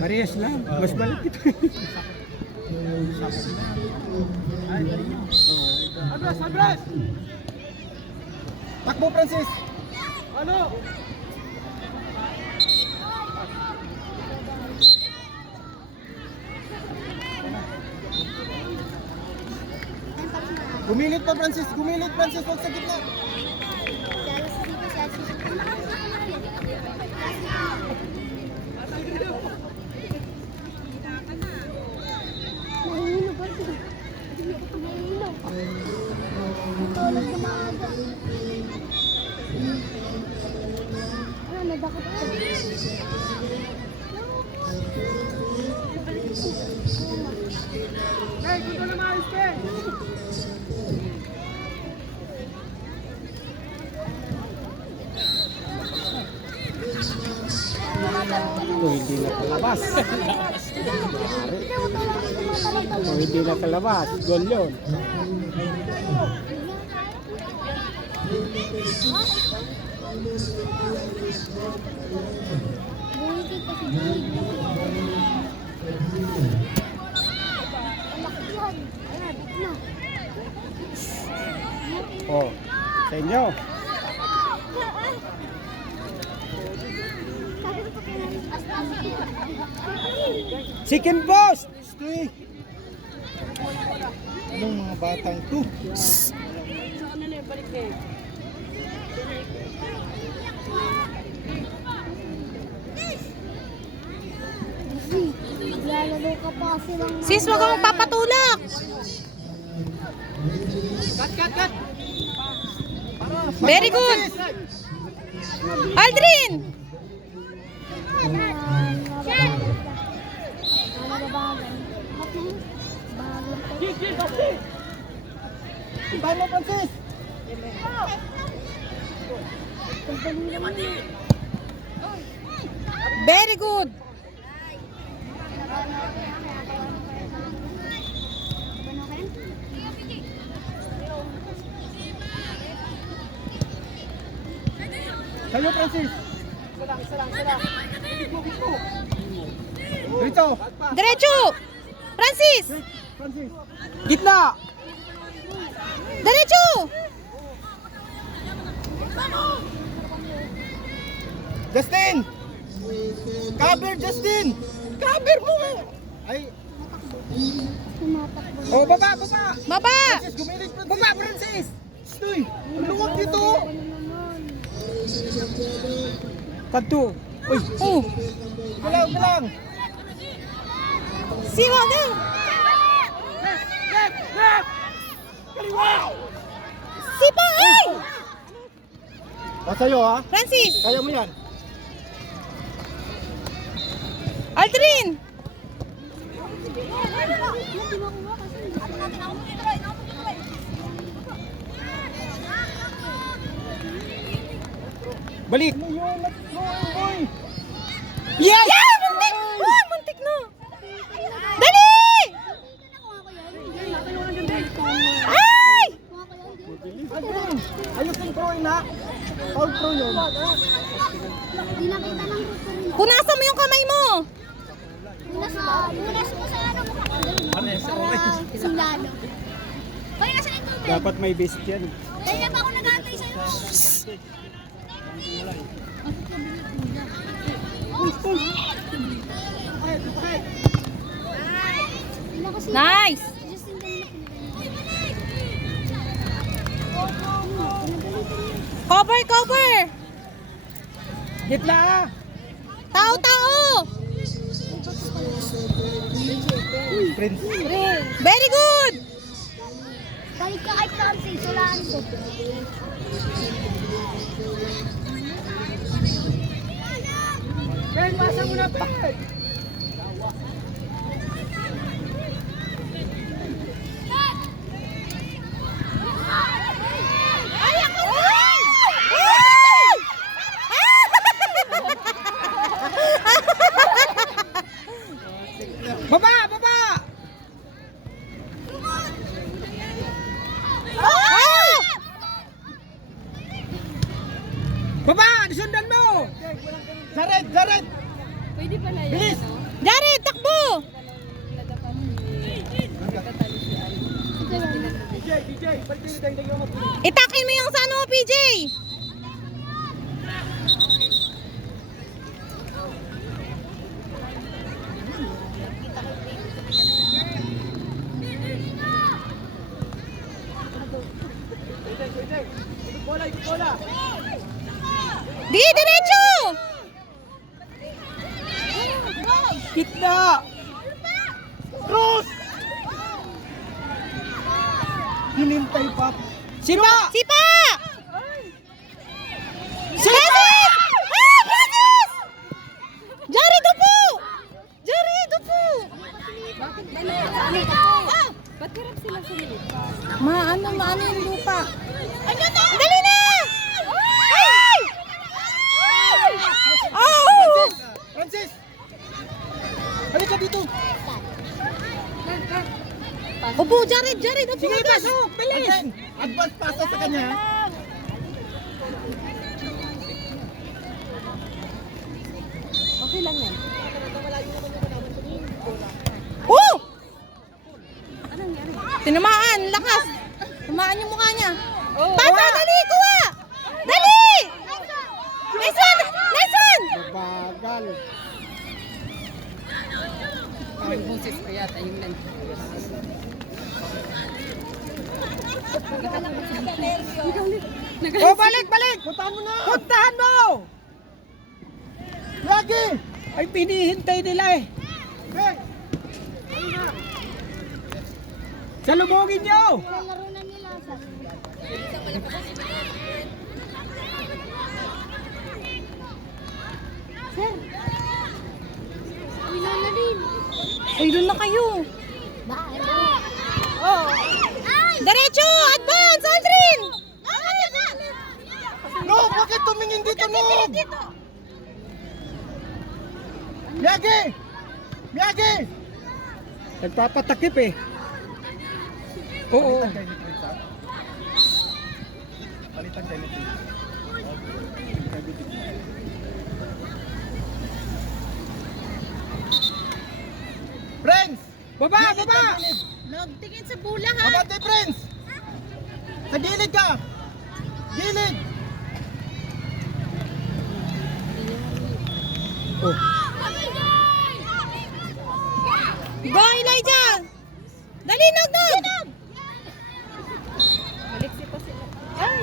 Parehas lang. Mas malapit. Abras, abras! Takbo, Francis! Ano? Gumilit pa, Francis! Gumilit, Francis! Huwag sa gitna! Hey, punta na maayos ka eh! Ito hindi nakalabas. Ito hindi nakalabas. Gol yun. Oh, sa inyo. Second post! Stay! Anong mga batang to? Sis, wag kang magpapatulak. Cut! Very good. Aldrin! Tayo mo, Francis! Very good. Tayo, Francis! Dito! Diretso. Francis! Francis! Gitna! Diretso. Justin! Cover, Justin! Cover mo nga! Ay! Oh, baba! Baba. Francis, gumilit, Francis! Baba, Francis! Stoy! Luwag dito! Kanto! Uy! Oh. Galang! Siwa na. Left! Kaliwa! Sipa, ay! Sa'yo ha? Francis! Kaya mo yan! Aldrin! Balik! Yes! Yeah! Muntik! Oh, muntik na! Dali! Ay! Ayos yung throw in ha? Foul throw yun. Punasan mo yung kamay mo! Punas mo sa ano mo. Para simulado. Hoy, nasa yung tubig. Dapat may base yan. Kaya pa ako nag-aantay sa'yo. Nice! Cover! Gitna ha? Tao! Prince. Very good! Balik ka kay Francis, walaan ko. Ben, pasa mo na, Ben! Ay, ako! Baba! Ay! Jared! Pwede pala yan, Bilis! no? Jared, takbo! Nadapan natatalo si Al. Justin at DJ, balik tayo dahil yung matuloy. Itakin mo yung sa ano, PJ! Bola, ikot bola! Di, diretso! Gitna! Cross! Hinintay pa. Sipa! Sipa! Sipa! Ah, Francis! Jared, upo! Jared, upo! Ba't hirap sila sa lilit? Maano yung lupa? Dali na! Ay! Oh! Francis! Halika dito! Upo, Jared, upo. Sige, pasok! Bilis! Advance pasa sa kanya. Okay lang yan. Oh! Anong nangyari? Tinamaan, lakas. Tinamaan yung mukha niya. Oh, Pasa, dali, kuha! Dali! Nice one! Nice one! Bagal. yung boses ko yata, yung lang. Oh, balik! Puntahan mo na! Puntahan mo! Lagi! Ay, pinihintay nila eh. Hey! Ano na? Salubogin nyo! Lalaro na nila sa... Sir! Uwi na rin. Uy, doon na kayo. Bye! Oh. Diretso! Advance! Aldrin! No! Bakit tumingin dito, no? Miyagi! Miyagi! Nagpapatakip eh. Oo. Palitan tayo nito. Friends! Baba! Nagtingin sa pula ha. Abante, friends! Sa gilid ka! Gilid! Oh. Go, Elijah! Dali, nagdag! Maliksi pa sila. Ay!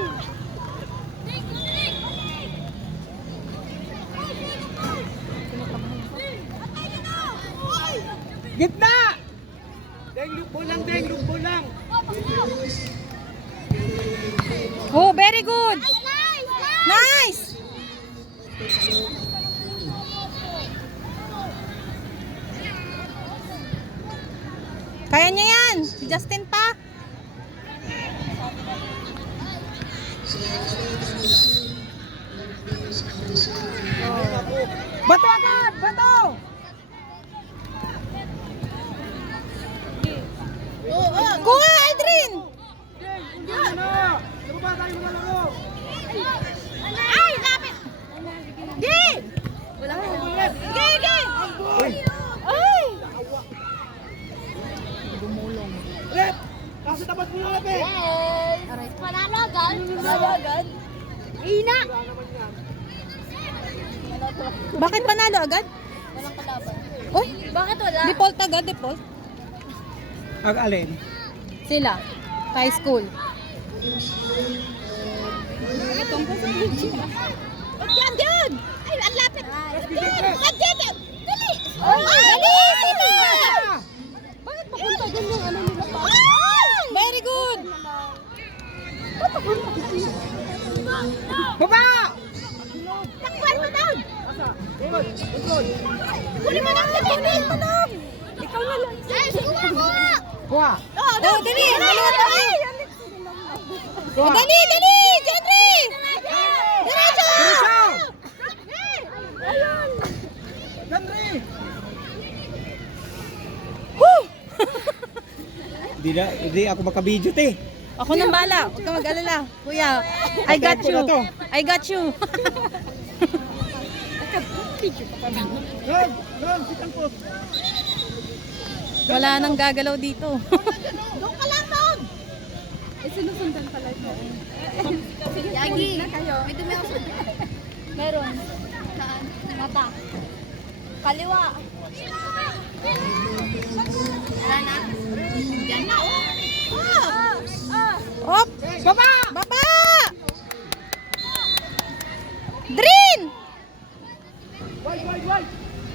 Gitna! Deng, lupo lang. Oh, very good! Nice! Kaya niya yan! Si Justin pa! Bato agad! Bato! Kuha, Aldrin! Lumaba tayo maglalaro! Ay, lapit! Di! Wala ka. Di! Ay! Rep! Kaso dapat mo lang eh! Yes! Panalo agad! Panalo agad! Ina! Bakit panalo agad? Walang kalaban. Uy, Bakit wala? default agad, default. Ang alin? Sila, high school. Itong po sa video. Diyan! Ay, ang lapit! Diyan! Dali! Ay! Dali! Sila! Bakit papunta dyan yung ano nila pa? Very good! Baba! Takbuhan mo daw! Good! Good! Kunin mo daw! Kunin mo daw! Ikaw na lang. Yes! Kuha! Kuha! Oh, dali! Maluwag ka kayo! Oh, dali! Dali! Jeffrey! Diretso! Diretso! Ayun! Henry! Whew! Hindi ako makabidyo te. Ako nang bala. Huwag ka mag-alala. Kuya, I got you. I got you. Second post. Wala nang gagalaw dito. Doon ka lang, Dog! Eh, sinusundan pala ito. Yagi! Na kayo. May dumi ako sa... Meron. Saan? Mata. Kaliwa. Wala na. Diyan na, oh. Op! Baba! Baba! Drin! Wide, wide, wide!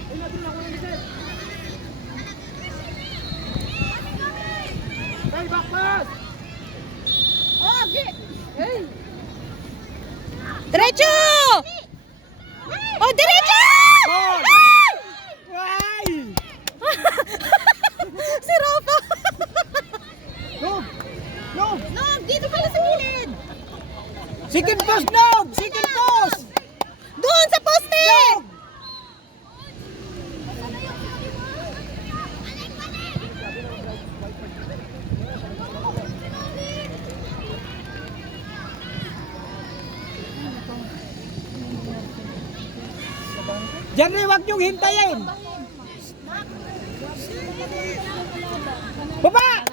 Ayun na, doon ako yung lisip. Hey, back pass! Oh, okay. Hey! Diretso! Oh, diretso! Ball! Why? Si Rafa! Nog! Nog! Nog, dito pala sa gilid. Second post, Nog! Second post! Doon sa poste! Diyan rin, huwag niyong hintayin! Baba!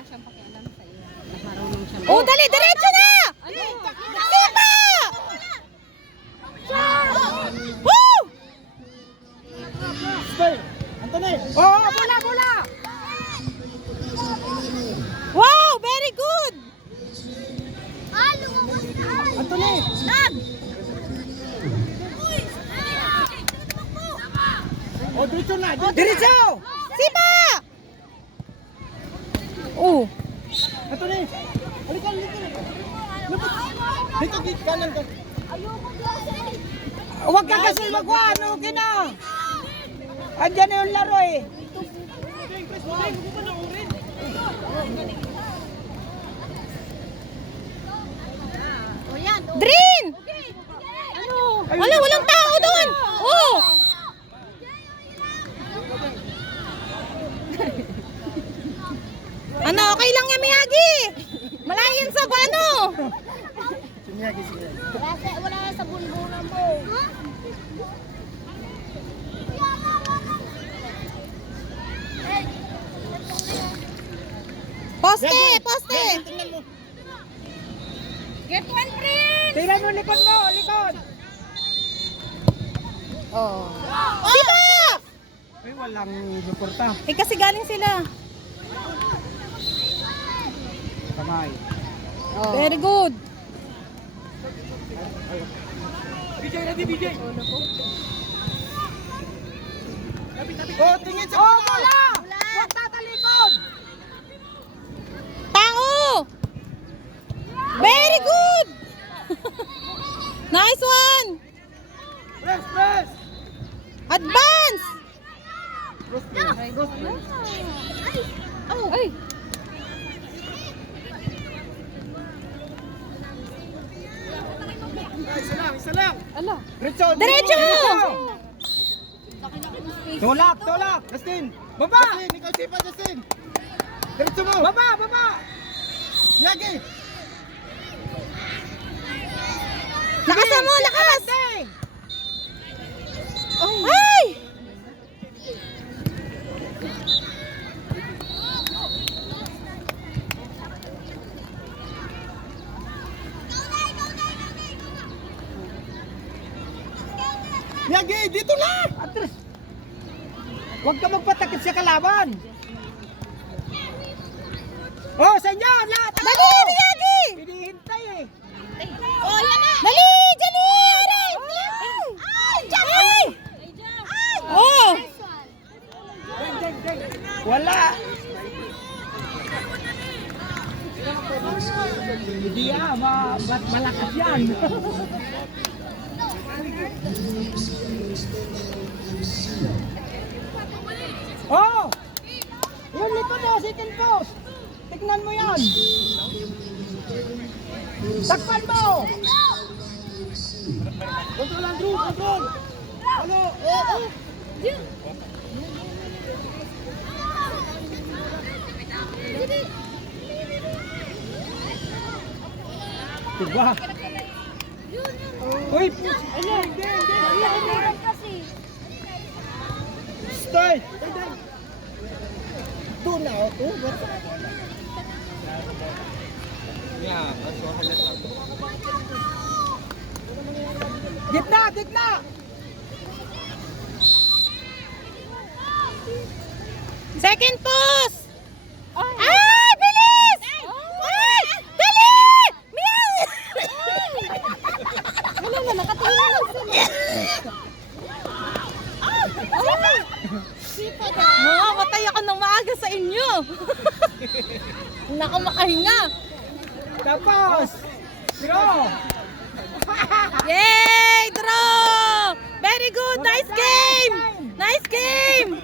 Oh, dali, diretso na! Sipa! Woo! Stay! Anthony! Oo, bola, bola! Wow, very good! Ah, lumabas na. Anthony! Nog! O, diretso na! Diretso! Sipa! Oh, Anthony! Halika, halika! Labas! Dito, dito, kanan ka! Huwag ka kasi magkuhan, okay na! Andyan na yung laro eh! O yan, o. Drin! Wala, walang tao doon! Oh! Ano, okay lang yan, Miyagi! Malayan sa ano? Wala sa bunbunan mo. Poste, poste! Tingnan mo! Get one, friend! Tingnan mo likod mo! Likod! Oh. Sipa! Ay, walang luporta. Eh kasi galing sila. Kamay. Very good. BJ, ready BJ! Oh, tingin sa bola! Bola! Huwag tatalikod! Tao! Very good! Nice one! Press, press! Advance! Cross, press, cross, press. Oh. Ay. Isa lang, isa lang! Ala. Diretso! Diretso! Tulak, tulak! Justin! Baba! Justin, ikaw sipa, Justin! Diretso mo! Baba, baba! Yagi! Lakasan mo, lakas! Ay! Yagi, dito na! Atras! Huwag ka magpatakit sa kalaban! Oh, sa inyo! Lahat! Dali, Miyagi! Pinihintay eh! Oh, yan na! Dali! Dali! Ay, dyan! Ay! Oh! Deng, deng, deng! Wala! Hindi malakas yan! Oh! Yun, likod oh, second post! Tignan mo yan! Takpan mo! Control, Andrew! Control! Ano? Diba? Uy! Hindi! Kasi. Stay! Two na ako. Two? Gitna! Gitna! Second post! Ah! Bilis! Ay! Dali! Meow! Wala na, nakatingin na lang sila. Mamamatay ako ng maaga sa inyo. Nakamakahinga. Tapos! Draw! Yay! Draw! Very good! Nice game! Nice game!